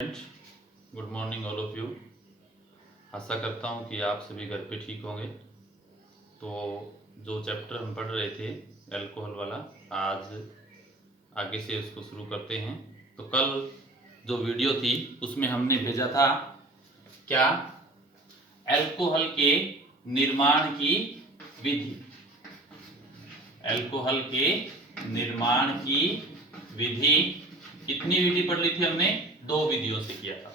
Good morning all of you. आशा करता हूँ कि आप सभी घर पे ठीक होंगे। तो जो चैप्टर हम पढ़ रहे थे अल्कोहल वाला, आज आगे से उसको शुरू करते हैं। तो कल जो वीडियो थी उसमें हमने भेजा था क्या, अल्कोहल के निर्माण की विधि। अल्कोहल के निर्माण की विधि, कितनी विधि पढ़ ली थी हमने? 2 विधियों से किया था।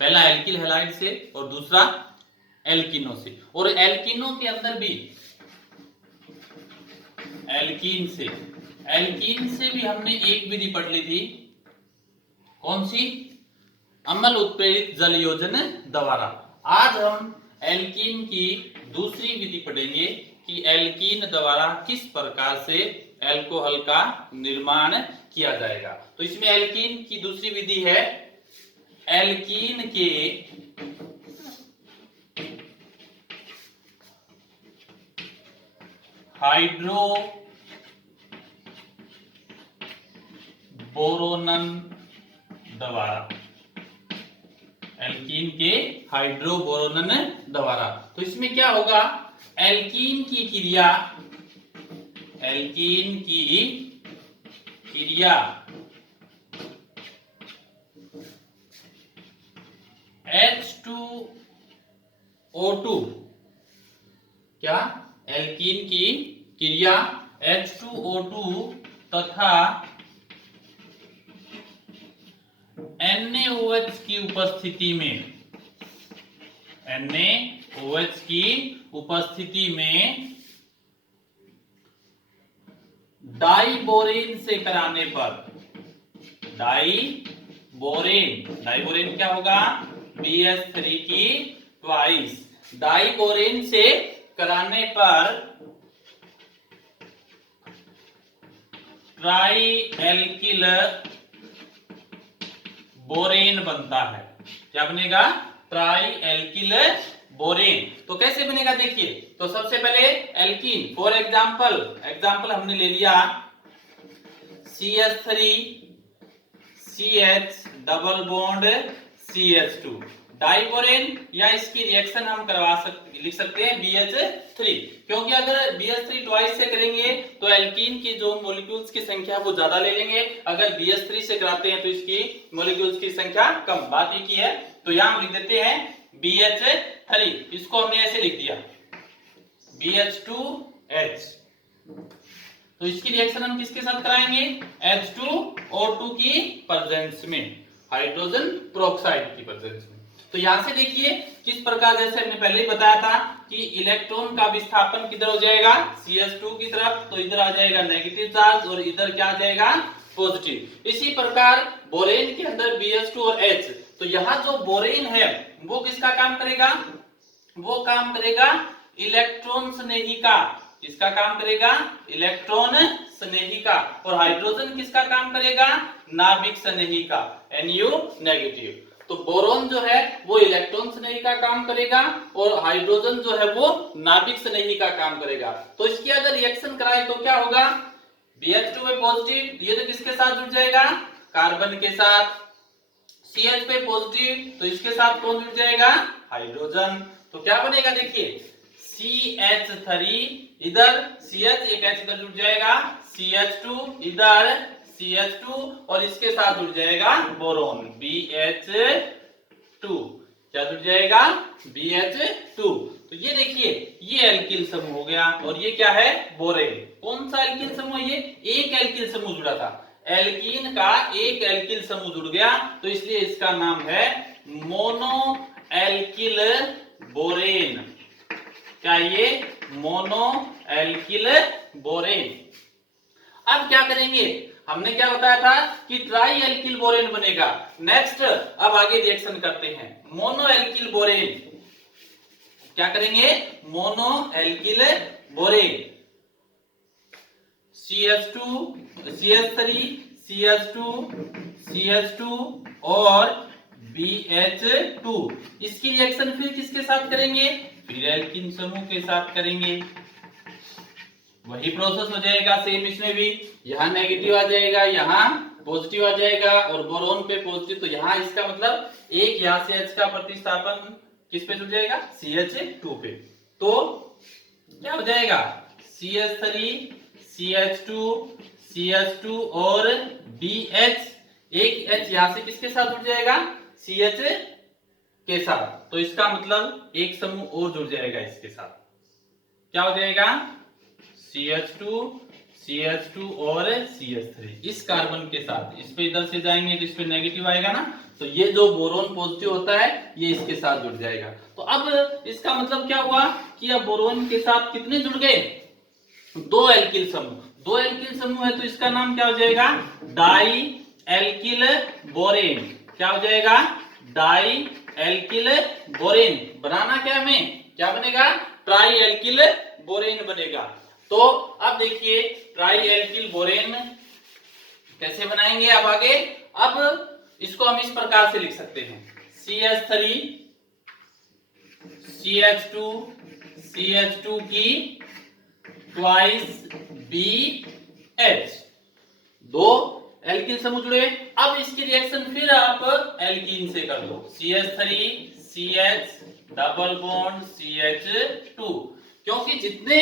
पहला एल्किल हैलाइड से और दूसरा एल्किनो से। और एल्किनो के अंदर भी एल्कीन से भी हमने एक विधि पढ़ ली थी। कौन सी? अम्ल उत्प्रेरित जल योजन द्वारा। आज हम एल्कीन की दूसरी विधि पढ़ेंगे कि एल्कीन द्वारा किस प्रकार से अल्कोहल का निर्माण किया जाएगा। तो इसमें एल्कीन की दूसरी विधि है एल्कीन के हाइड्रोबोरोनन द्वारा। एल्कीन के हाइड्रोबोरोनन द्वारा। तो इसमें क्या होगा? एल्कीन की क्रिया H2O2, क्या? एल्कीन की क्रिया H2O2 तथा NaOH की उपस्थिति में डाइबोरेन से कराने पर, डाइबोरेन क्या होगा? BH3 की ट्वाइस। डाइबोरेन से कराने पर ट्राई एल्किल बोरेन बनता है। क्या बनेगा? Try alkyl borane. तो कैसे बनेगा देखिए। तो सबसे पहले एल्कीन, फॉर एग्जाम्पल हमने ले लिया CH3CH double bond CH2। Diborane या इसकी रिएक्शन हम लिख सकते हैं BH3, क्योंकि अगर BH3 ट्वाइस से करेंगे तो एल्कीन की जो मॉलिक्यूल्स की संख्या वो ज्यादा ले लेंगे। अगर BH3 से कराते हैं तो इसकी मॉलिक्यूल्स की संख्या कम। बात एक ही है। तो यहां हम लिख देते हैं BH3। इसको हमने ऐसे लिख दिया BH2H। तो इसकी रिएक्शन हम किसके साथ कराएंगे? H2O2 की प्रेजेंस में, हाइड्रोजन पेरोक्साइड की प्रेजेंस में। तो यहां से देखिए किस प्रकार, जैसे हमने पहले ही बताया था कि इलेक्ट्रॉन का विस्थापन किधर हो जाएगा? CH2 की तरफ। तो इधर आ जाएगा नेगेटिव चार्ज और इधर क्या आ जाएगा? पॉजिटिव। इसी प्रकार बोरेन के अंदर BH2 और H। तो यहाँ जो बोरेन है वो किसका काम करेगा? वो काम करेगा इलेक्ट्रॉन स्नेहिका। किसका काम करेगा? इलेक्ट्रॉन स्नेहिका। और हाइड्रोजन किसका काम करेगा? नाभिक स्नेहिका, Nu नेगेटिव। तो बोरोन जो है वो इलेक्ट्रॉन स्नेहिका काम करेगा और हाइड्रोजन जो है वो नाभिक स्नेहिका काम करेगा। तो इसकी अगर रिएक्शन कराए तो क्या होगा? BH2 पे पॉजिटिव, ये तो किसके साथ जुड़ जाएगा? कार्बन के साथ। CH पे पॉजिटिव, तो इसके साथ कौन जुड़ जाएगा? हाइड्रोजन। तो क्या बनेगा देखिए, CH3 इधर CH, एक H इधर जुड़ जाएगा, CH2 इधर CH2 और इसके साथ जुड़ जाएगा बोरोन BH2। क्या जुड़ जाएगा? BH2। तो ये देखिए ये एल्किल समूह हो गया और ये क्या है? बोरेन। कौन सा एल्किल समूह? ये एक एल्किल समूह जुड़ा था। एल्कीन का एक एल्किल समूह जुड़ गया तो इसलिए इसका नाम है मोनो एल्किल बोरेन। क्या ये? Mono alkyl borane. अब क्या करेंगे? हमने क्या बताया था कि ट्राई एल्किल बोरेन बनेगा। नेक्स्ट अब आगे रिएक्शन करते हैं। मोनो एल्किल बोरेन क्या करेंगे? Mono alkyl borane CH3 CH2 और BH2। इसकी रिएक्शन फिर किसके साथ करेंगे? फिर एल्कीन समूह के साथ करेंगे। वही प्रोसेस हो जाएगा सेम इसमें भी, यहाँ नेगेटिव आ जाएगा, यहाँ पॉजिटिव आ जाएगा और बोरोन पे पॉजिटिव, तो यहाँ इसका मतलब एक यहाँ से H का प्रतिस्थापन किस पे जुड़ जाएगा, CH2 पे। तो क्या हो जाएगा, CH3 CH2 CH2 और BH, एक H यहाँ से किसके साथ जुड़ जाएगा, CH के साथ, तो इसका मतलब एक समूह और जुड़ जाएगा इसके साथ, क्या हो जाएगा, CH2 CH2 और CH3 इस कार्बन के साथ। इस पे इधर से जाएंगे तो इस पे नेगेटिव आएगा ना, तो ये जो बोरोन पॉजिटिव होता है ये इसके साथ जुड़ जाएगा। तो अब इसका मतलब क्या हुआ कि अब बोरोन के साथ कितने जुड़ गए, दो एल्किल समूह। दो एल्किल समूह है तो इसका नाम क्या हो जाएगा, डाई एल्किल बोरेन। क्या हो जाएगा, डाई एल्किल बोरेन। बनाना क्या हमें, क्या बनेगा, ट्राई एल्किल बोरेन बनेगा। तो अब देखिए ट्राई एल्किल बोरेन कैसे बनाएंगे अब आगे। अब इसको हम इस प्रकार से लिख सकते हैं, CH3 CH2 CH2 की ट्वाइस BH, दो एल्किल समूह जुड़े। अब इसकी रिएक्शन फिर आप एल्कीन से कर दो, CH3 CH double bond CH2, क्योंकि जितने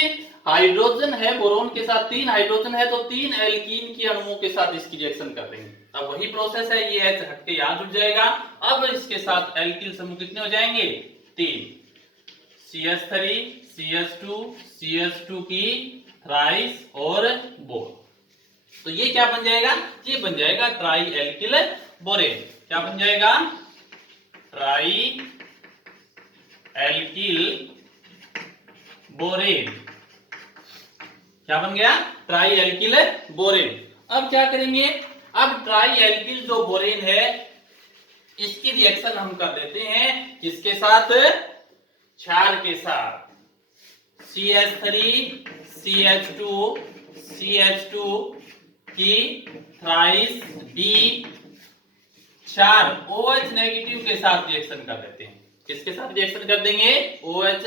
हाइड्रोजन है बोरोन के साथ, 3 हाइड्रोजन है तो 3 एल्कीन की अणुओं के साथ इसकी रिएक्शन कर देंगे। अब वही प्रोसेस है, ये H हट के यहां जुड़ जाएगा। अब इसके साथ एल्किल समूह कितने हो जाएंगे, 3, CH3 CH2 CH2 की थ्राइस और बोर। तो ये क्या बन जाएगा, ये बन जाएगा ट्राई एल्किल बोरेन। क्या बन जाएगा, ट्राई एल्किल बोरेन। क्या बन गया, ट्राई एल्किल बोरेन। अब क्या करेंगे, अब ट्राई एल्किल जो बोरेन है इसकी रिएक्शन हम कर देते हैं किसके साथ, क्षार के साथ, CH3 CH2 CH2 की थ्राइस B क्षार OH नेगेटिव के साथ रिएक्शन कर देते हैं। किसके साथ रिएक्शन कर देंगे, OH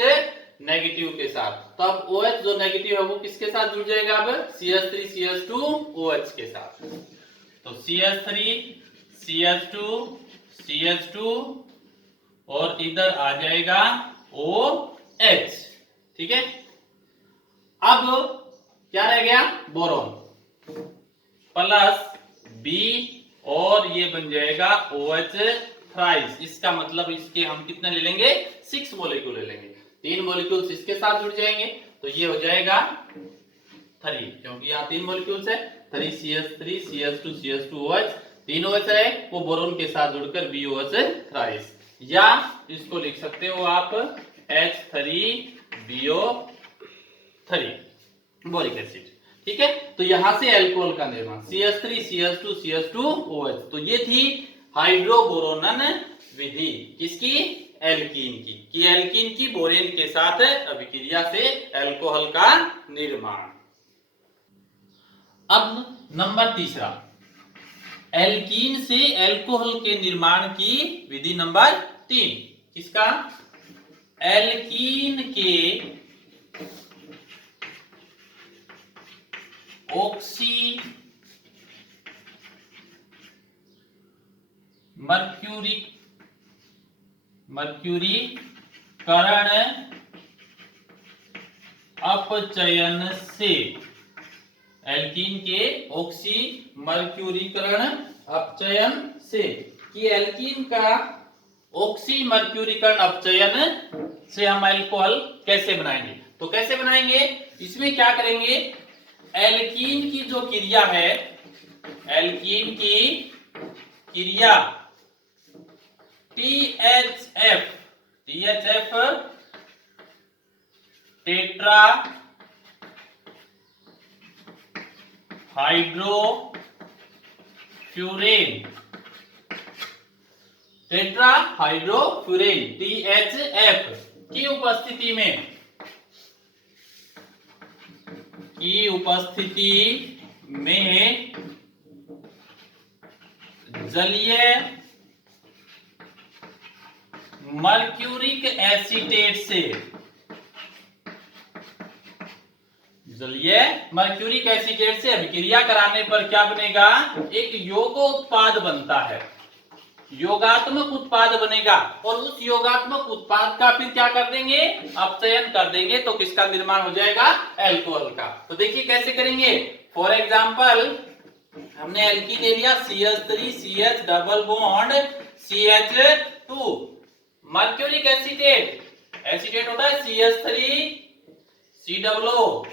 नेगेटिव के साथ। तो अब OH जो नेगेटिव है वो किसके साथ जुड़ जाएगा, अब CH3 CH2 OH के साथ। तो CH3 CH2 CH2 और इधर आ जाएगा OH, ठीक है। अब क्या रह गया, बोरोन प्लस B और ये बन जाएगा OH थ्राइस। इसका मतलब इसके हम कितने ले लेंगे, 6 मॉलिक्यूल ले लेंगे। 3 मॉलिक्यूल्स इसके साथ जुड़ जाएंगे तो ये हो जाएगा 3, क्योंकि यहाँ 3 मॉलिक्यूल्स है, 3 CH3 CH2 CH2 OH, 3 OH है वो बोरोन के साथ जुड़कर BOH थ्राइस, या इसको लिख सकते हो आप H3BO3 बोरिक एसिड, ठीक है। तो यहां से एल्कोहल का निर्माण CH3 CH2 CH2 OH। तो ये थी हाइड्रोबोरोनन विधि, किसकी, एल्कीन की, कि एल्कीन की बोरेन के साथ अभिक्रिया से एल्कोहल का निर्माण। अब नंबर तीसरा, एल्कीन से एल्कोहल के निर्माण की विधि नंबर 3, किसका, एल्कीन के ऑक्सी मर्क्यूरीकरण अपचयन से, एल्कीन के ऑक्सी मर्क्यूरीकरण अपचयन से, कि एल्कीन का ऑक्सी मर्क्यूरीकरण अपचयन से हम एल्कोहल कैसे बनाएंगे। तो कैसे बनाएंगे, इसमें क्या करेंगे, एल्कीन की जो क्रिया है, एल्कीन की क्रिया THF टेट्रा हाइड्रोफ्यूरेन, THF की उपस्थिति में जलीय मर्क्यूरिक एसीटेट से जलीय मर्क्यूरिक एसीटेट से अभिक्रिया कराने पर क्या बनेगा, एक योगोत्पाद बनता है, योगात्मक उत्पाद बनेगा। और उस योगात्मक उत्पाद का फिर क्या कर देंगे, अपचयन कर देंगे, तो किसका निर्माण हो जाएगा, एल्कोहल का। तो देखिए कैसे करेंगे। फॉर एग्जाम्पल हमने एल्कीन ले लिया CH3 CH double bond CH2, mercuric acetate, acetate होता है CH3 C double O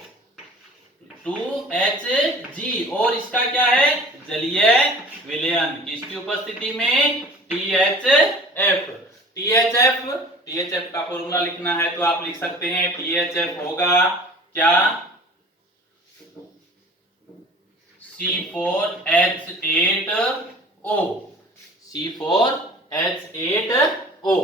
2Hg, और इसका क्या है, जलीय विलयन, इसकी उपस्थिति में THF। THF का फॉर्मूला लिखना है तो आप लिख सकते हैं, THF होगा क्या, C4H8O, C4H8O।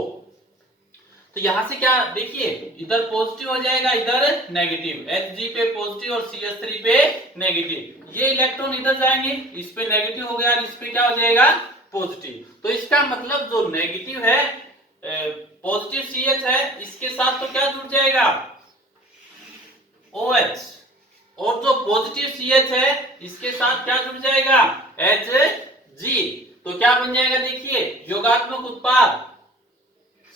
तो यहां से क्या देखिए, इधर पॉजिटिव हो जाएगा, इधर नेगेटिव, Hg पे पॉजिटिव और CH3 पे नेगेटिव, ये इलेक्ट्रॉन इधर जाएंगे, इस पे नेगेटिव हो गया, इस पे क्या हो जाएगा, पॉजिटिव। तो इसका मतलब जो नेगेटिव है, पॉजिटिव CH है, इसके साथ तो क्या जुड़ जाएगा, OH, और जो पॉजिटिव CH है इसके साथ क्या जुड़ जाएगा, Hg। तो क्या बन जाएगा, देखिए योगात्मक उत्पाद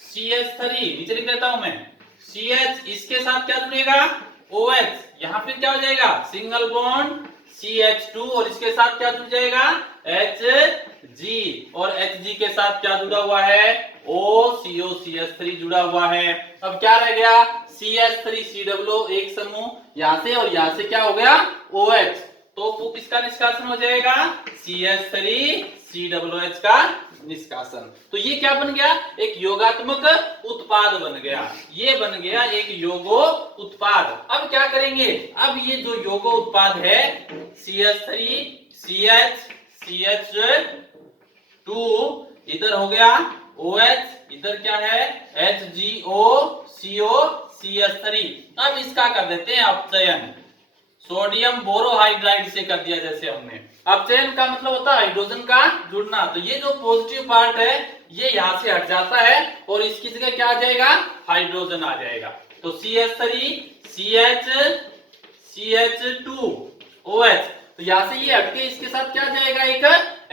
CH3, नीचे लिख देता हूं मैं, CH, इसके साथ क्या जुड़ेगा, OH, यहां फिर क्या हो जाएगा, सिंगल बॉन्ड CH2, और इसके साथ क्या जुड़ जाएगा, Hg, और Hg के साथ क्या जुड़ा हुआ है, OCO CH3 जुड़ा हुआ है। अब क्या रह गया, CH3 COO एक समूह, यहां से और यहां से क्या हो गया, OH, तो वो किसका निष्कासन हो जाएगा, CH3 COOH का निष्कासन। तो ये क्या बन गया, एक योगात्मक उत्पाद बन गया, ये बन गया एक योगो उत्पाद। अब क्या करेंगे, अब ये जो योगो उत्पाद है CH3 CH CH2, इधर हो गया OH, इधर क्या है HgO CO CH3। अब इसका कर देते हैं अपचयन, सोडियम बोरोहाइड्राइड से कर दिया जैसे हमने। अपचयन का मतलब होता है हाइड्रोजन का जुड़ना, तो ये जो पॉजिटिव पार्ट है ये यहां से हट जाता है और इसकी जगह क्या आ जाएगा, हाइड्रोजन आ जाएगा। तो CH3 CH CH2 OH, तो यहां से ये हटके इसके साथ क्या जाएगा, एक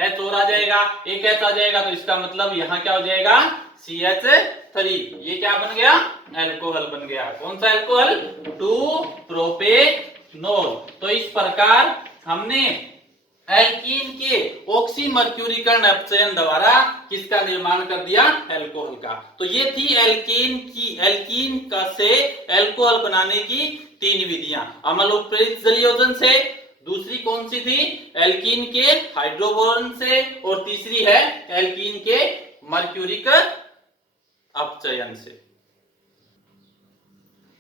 H और आ जाएगा, एक H आ जाएगा, तो इसका मतलब यहाँ क्या हो जाएगा, CH3, ये क्या बन गया, एल्कोहल बन गया। कौन सा एल्कोहल, 2-प्रोपेनॉल। तो इस प्रकार हमने एल्कीन के ऑक्सी मर्क्यूरीकरण अपचयन द्वारा किसका निर्माण कर दिया, एल्कोहल का। तो ये थी एल्कीन का से एल्कोहल बनाने की 3 विधियां, अम्ल उत्प्रेरित जलीयोजन से, दूसरी कौन सी थी, एल्कीन के हाइड्रोबोरन से, और तीसरी है एल्कीन के मर्क्यूरिक अपचयन से।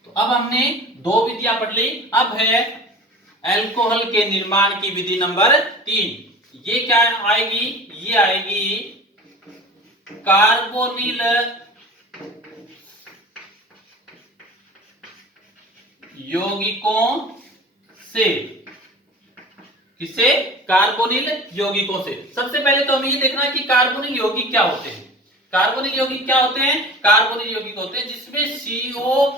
तो अब हमने 2 विधियां पढ़ ली, अब है एल्कोहल के निर्माण की विधि नंबर 3। ये क्या आएगी, ये आएगी कार्बोनिल यौगिकों से। किससे, कार्बोनिल यौगिकों से। सबसे पहले तो हमें ये देखना है कि कार्बोनिल यौगिक क्या होते हैं। कार्बोनिल यौगिक क्या होते हैं, कार्बोनिल यौगिक होते हैं जिसमें CO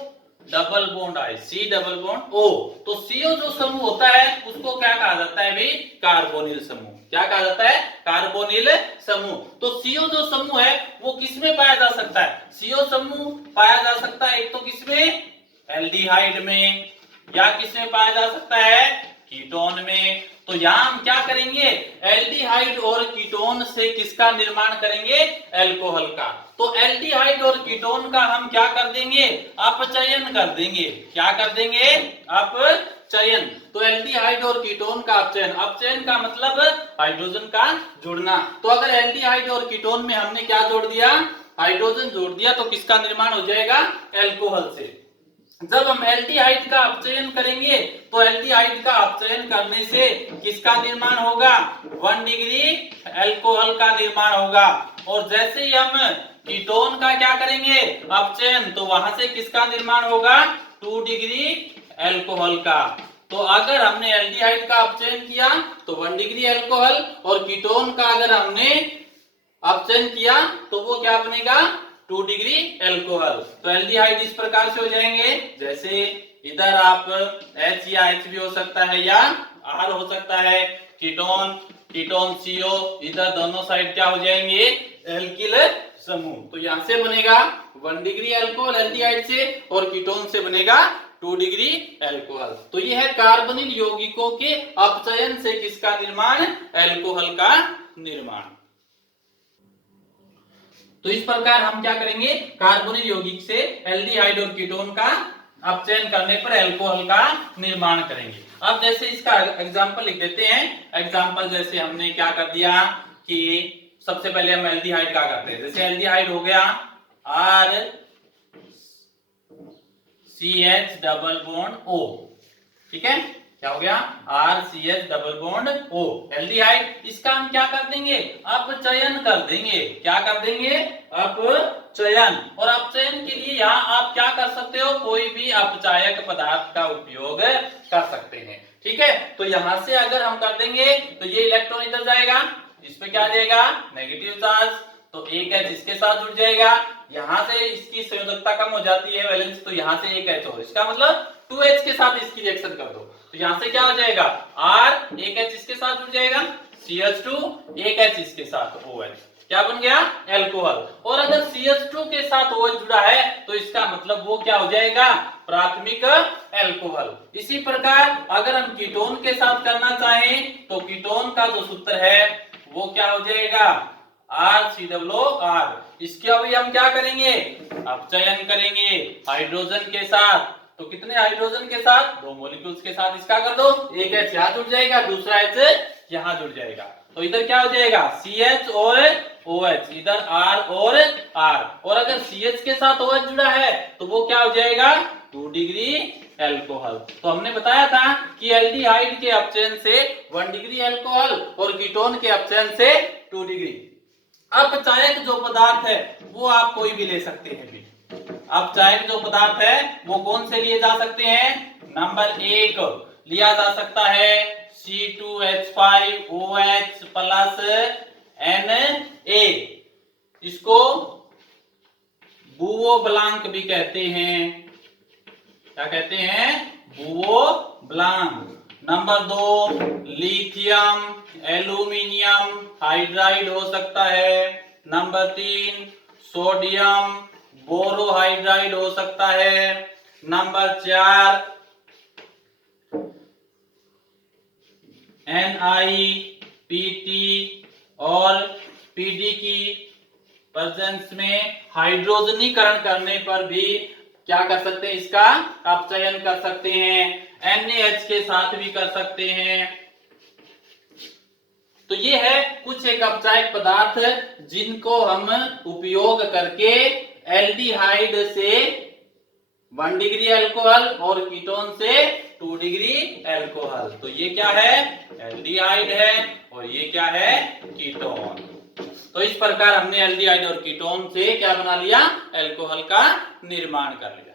डबल बॉन्ड आए, C डबल बॉन्ड O। तो CO जो समूह होता है उसको क्या कहा जाता है भाई, कार्बोनिल समूह। क्या कहा जाता है, कार्बोनिल समूह। तो CO जो समूह है वो किसमें पाया जा सकता है, CO समूह पाया जा सकता है एक तो किसमें, एल्डिहाइड में, या किसमें पाया जा सकता है, कीटोन में। तो यहां हम क्या करेंगे, एल्डिहाइड और कीटोन से किसका निर्माण करेंगे, एल्कोहल का। तो एल्डिहाइड और कीटोन का हम क्या कर देंगे, अपचयन कर देंगे। क्या कर देंगे, अपचयन। तो एल्डिहाइड और कीटोन का अपचयन, अपचयन का मतलब हाइड्रोजन का जुड़ना। तो अगर एल्डिहाइड और कीटोन में हमने क्या जोड़ दिया, हाइड्रोजन जोड़ दिया, तो किसका निर्माण हो जाएगा, एल्कोहल से। जब हम एल्डिहाइड का अपचयन करेंगे तो एल्डिहाइड का अपचयन करने से किसका निर्माण होगा, 1 डिग्री एल्कोहल का निर्माण होगा। और जैसे ही हम कीटोन का क्या करेंगे, अपचयन, तो वहां से किसका निर्माण होगा, 2 डिग्री एल्कोहल का। तो अगर हमने एल्डिहाइड का अपचयन किया तो 1 डिग्री एल्कोहल, और कीटोन का अगर हमने अपचयन किया तो वो क्या बनेगा, 2 डिग्री एल्कोहल। तो एल्डिहाइड इस प्रकार से हो जाएंगे, जैसे इधर आप H या H भी हो सकता है या R हो सकता है। कीटोन कीटोन CO, इधर दोनों साइड क्या हो जाएंगे, एल्किल समूह। तो यहां से बनेगा 1 डिग्री अल्कोहल एल्डिहाइड से, और कीटोन से बनेगा 2 डिग्री अल्कोहल। तो ये है कार्बोनिल यौगिकों के अपचयन से किसका निर्माण, अल्कोहल का निर्माण। तो इस प्रकार हम क्या करेंगे, कार्बोनिल यौगिक से एल्डिहाइड और कीटोन का अपचयन करने पर अल्कोहल का निर्माण करेंगे। अब जैसे इसका एग्जांपल लिख देते हैं। एग्जांपल जैसे हमने क्या कर दिया कि सबसे पहले हम एल्डिहाइड का करते हैं। जैसे एल्डिहाइड हो गया R CH double bond O, ठीक है, क्या हो गया R CH double bond O aldehyde. इसका हम क्या कर देंगे, अपचयन कर देंगे। क्या कर देंगे, अपचयन। और अपचयन के लिए यहाँ आप क्या कर सकते हो, कोई भी अपचायक पदार्थ का उपयोग कर सकते हैं, ठीक है। तो यहां से अगर हम कर देंगे तो ये इलेक्ट्रॉन इधर जाएगा, इस पे क्या जाएगा, नेगेटिव चार्ज, तो एक H इसके साथ जुड़ जाएगा। यहां से इसकी संयोजकता कम हो जाती है, वैलेंस, तो यहां से एक H हो, इसका मतलब 2H के साथ इसकी रिएक्शन कर दो, तो यहां से क्या हो जाएगा, R एक H इसके साथ जुड़ जाएगा, CH2 एक H इसके साथ OH, क्या बन गया, अल्कोहल। और अगर CH2 के साथ OH जुड़ा है तो इसका मतलब वो क्या हो जाएगा, प्राथमिक अल्कोहल। इसी प्रकार अगर हम कीटोन के साथ करना चाहें तो कीटोन का जो सूत्र है वो क्या हो जाएगा, RCOR। इसके अभी हम क्या करेंगे, अपचयन करेंगे हाइड्रोजन के साथ। तो कितने हाइड्रोजन के साथ, 2 मॉलिक्यूल्स के साथ, इसका कर दो, एक H यहां जुड़ जाएगा, दूसरा H यहां जुड़ जाएगा, तो इधर क्या हो जाएगा, CH और OH, इधर R और R। और अगर CH के साथ OH जुड़ा है तो वो क्या हो जाएगा, 2 डिग्री अल्कोहल। तो हमने बताया था कि एल्डिहाइड के अपचयन से 1 डिग्री अल्कोहल और कीटोन के अपचयन से 2 डिग्री। अपचायक जो पदार्थ है वो आप कोई भी ले सकते हैं। अपचायक जो पदार्थ है वो कौन से लिए जा सकते हैं, नंबर 1 लिया जा सकता है C2H5OH प्लस Na, इसको बुओ ब्लांक भी कहते हैं। क्या कहते हैं, बुओ Blanc. Number 2 lithium aluminium hydride हो सकता है। नंबर 3 सोडियम बोरोहाइड्राइड हो सकता है। नंबर 4 NiPT और PD की प्रेजेंस में हाइड्रोजनीकरण करने पर भी क्या कर सकते हैं, इसका अपचयन कर सकते हैं। NaH के साथ भी कर सकते हैं। तो ये है कुछ एक अपचायक पदार्थ जिनको हम उपयोग करके एल्डिहाइड से 1 डिग्री अल्कोहल और कीटोन से 2 डिग्री अल्कोहल। तो ये क्या है, एल्डिहाइड है, और ये क्या है, कीटोन। तो इस प्रकार हमने एल्डिहाइड और कीटोन से क्या बना लिया, अल्कोहल का निर्माण कर लिया।